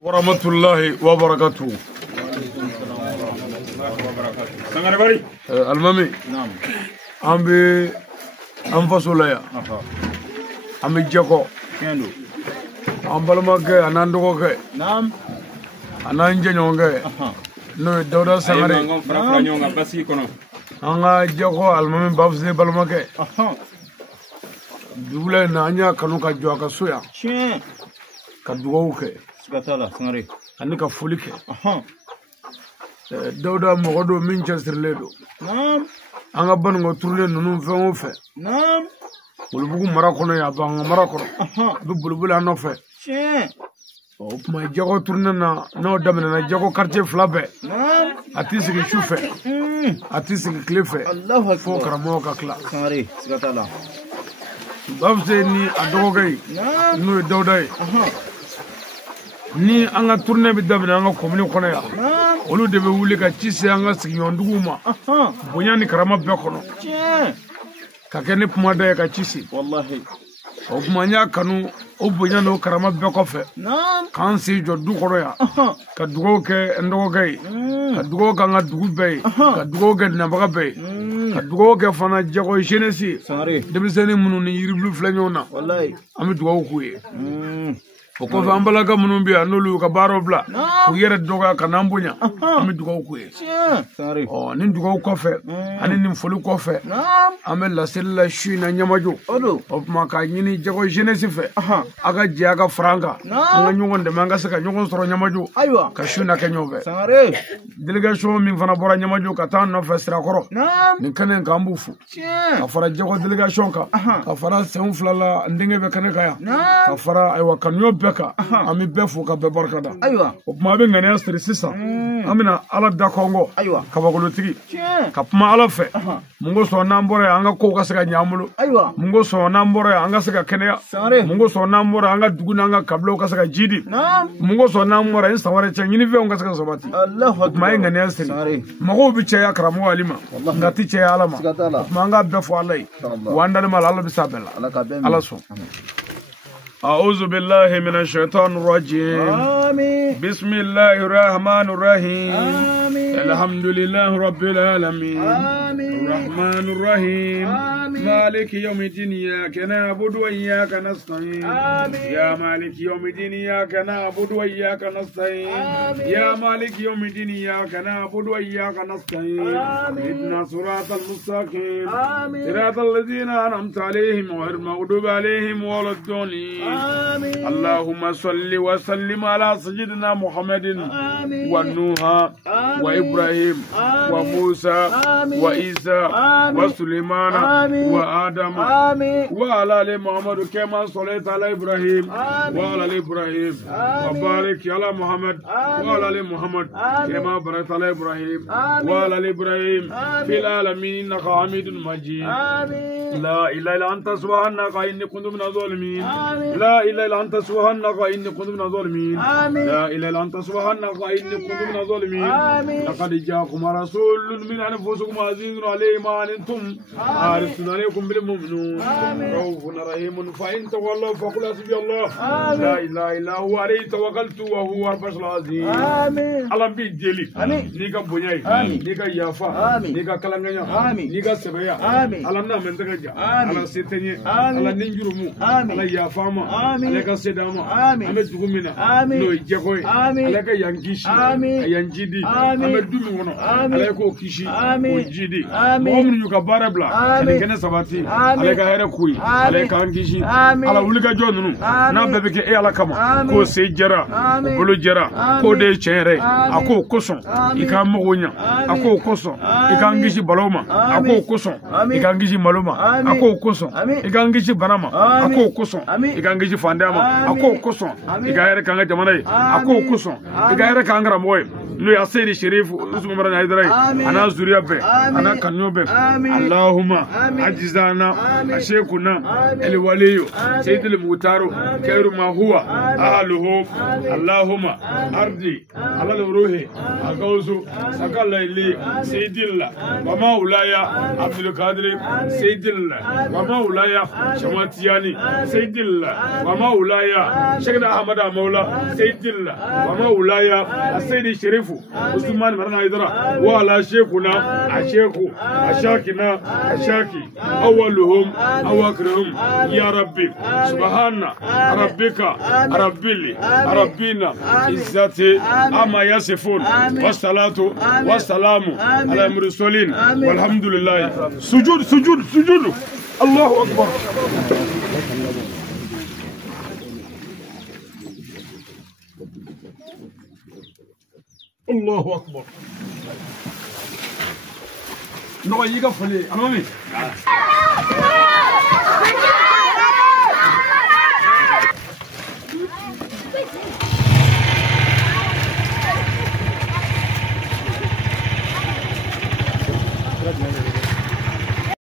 ورحمة الله وبركاته. المامي نعم أم بي أم فصوليا أم جاكو كيلو أم بالماك أناندوكو نعم أنانجنيونغ نو دودا سانغري أنا جاكو المامي بابسي بالماك دولا نانيا كانوا كجوا كسويا شين كدووك سكتالا سانغري أني كفوليك دودا مغدو مانشستر ليدو نعم أنا بنغو ترولي نونو فيمو في نعم ولبوكو مراكونا يا بانغ مراكونا ببلبل أنا في شين ما جاكو ترننا نو دمنا جاكو كارتي فلابة نعم أتيسك شوفة أتيسك كليفة الله أكبر فوق رموك أكلا سانغري سكتالا بابسيني أدوكي نعم نو دوداي ni anga tourner bi dabna anga commune kono ya olu de be wuli ka ci se anga sigi yonduguma bonya ni karama be kono ka kene puma de ka ci si wallahi o kuma nya kanu o bonya no karama be ko fe kan si jo du kono ya ka dugo ke ndo gay ka dugo ka nga dugu be ka dugo ke na baga be ka dugo ke fana jago jeunesse sangare de bi sene munu ni yiriblu flañona wallahi ami dugo ku ye o ko fa ambalaga munum biya nolu ka baro bla ko yere doga ka nambunya ami dugo ku ye sangare o nin dugo ko fe ani nin folu ko fe amel la sella shina nyamajo o ma ka nyini jago jeunesse fe aga jaga franga nga nyugon de manga saka nyugon soro nyamajo aywa ka shuna ka nyobe sangare delegation min fana bora nyamajo ka tan no fe sira koro nin kanen ka mbufu ka fara jago delegation ka fara sen flala ndenge be kanen kaya ka fara aywa kanyo beka ami befu ka be barkada aywa o kuma be ngane astri sisa amina ala da kongo aywa ka bagolo tigi ka puma ala fe mungo so nambore anga ko ka saka nyamulu aywa mungo so nambore anga saka kenya mungo so nambore anga duguna anga kablo ka saka jidi mungo so nambore in saware chen yini fe anga saka sabati allahu akbar ma ngane astri mago bi che ya karamu alima ngati che ya alama manga befu alai wandal mal ala bisabella ala so أعوذ بالله من الشيطان الرجيم آمين بسم الله الرحمن الرحيم آمين الحمد لله رب العالمين آمين الرحمن الرحيم آمين مالك يوم الدين إياك نعبد وإياك نستعين آمين يا مالك يوم الدين إياك نعبد وإياك نستعين آمين يا مالك يوم الدين إياك نعبد وإياك نستعين اهدنا صراط المستقيم آمين صراط الذين أنعمت عليهم غير المغضوب عليهم ولا الضالين آمين اللهم صل وسلم على سيدنا محمد آمين ونوح آمين وإبراهيم آمين وموسى آمين وعيسى آمين وسليمان آمين وآدم آمين وعلى آل محمد كما صليت على إبراهيم آمين وعلى آل إبراهيم وبارك على محمد وعلى آل محمد كما باركت على إبراهيم وعلى آل إبراهيم في العالمين إنك حميد مجيد لا إله إلا أنت سبحانك إني كنت من الظالمين لا إله إلا أنت سبحانك إني كنت من الظالمين لا إله إلا أنت سبحانك إني كنت من الظالمين لقد جاءكم رسول من أنفسكم عزيز عليه ما أنتم حارس عليكم بالمؤمنون رؤوف رحيم فإن تولوا فقل حسبي الله لا إله إلا هو عليه توكلت وهو رب العرش العظيم ألم بيجلي نيكا بنياي نيكا يافا نيكا كلانغيا نيكا سبيا ألم نامن تكجا ألم سيتني ألم نينجرومو ألم يافاما ألم كسيداما ألم تغمينا نو يجاكوي ألم كيانكيشي كيانجيدي ألم دوميونو ألم كوكيشي وجيدي مؤمن يوكا باربلا ألم كنا سباتي ألم كهركوي ألم كانكيشي ألم ولكا جونو na bebe ke ala kama ko se jara bolo jara ko de chere ako koson ika mogonya ako koson ika ngishi baloma ako koson ika ngishi maloma ako koson ika ngishi banama ako koson ika ngishi fandama ako koson ika yere kanga jamana ako koson ika yere kanga moy no ya seydi sherif شريف اسمه مرن هيدراي أنا زوريا به أنا كنيو به اللهم عجزنا أشيكنا الولي سيد المختار خير ما هو أهله اللهم أرضي على الروح أقوس سكال لي سيد الله ومولاي عبد القادر سيد الله ومولاي شماتياني سيد الله ومولاي شيخنا أحمد مولا سيد الله ومولاي السيد الشريف عثمان مرن هيدرا وعلى شيخنا الشيخ أشاكنا أشاكي أولهم أواخرهم يا ربي سبحان ربك ربنا عزتي أما يصفون والصلاة والسلام على المرسلين والحمد لله سجود سجود سجود الله أكبر الله أكبر نوعي يقفل أمامي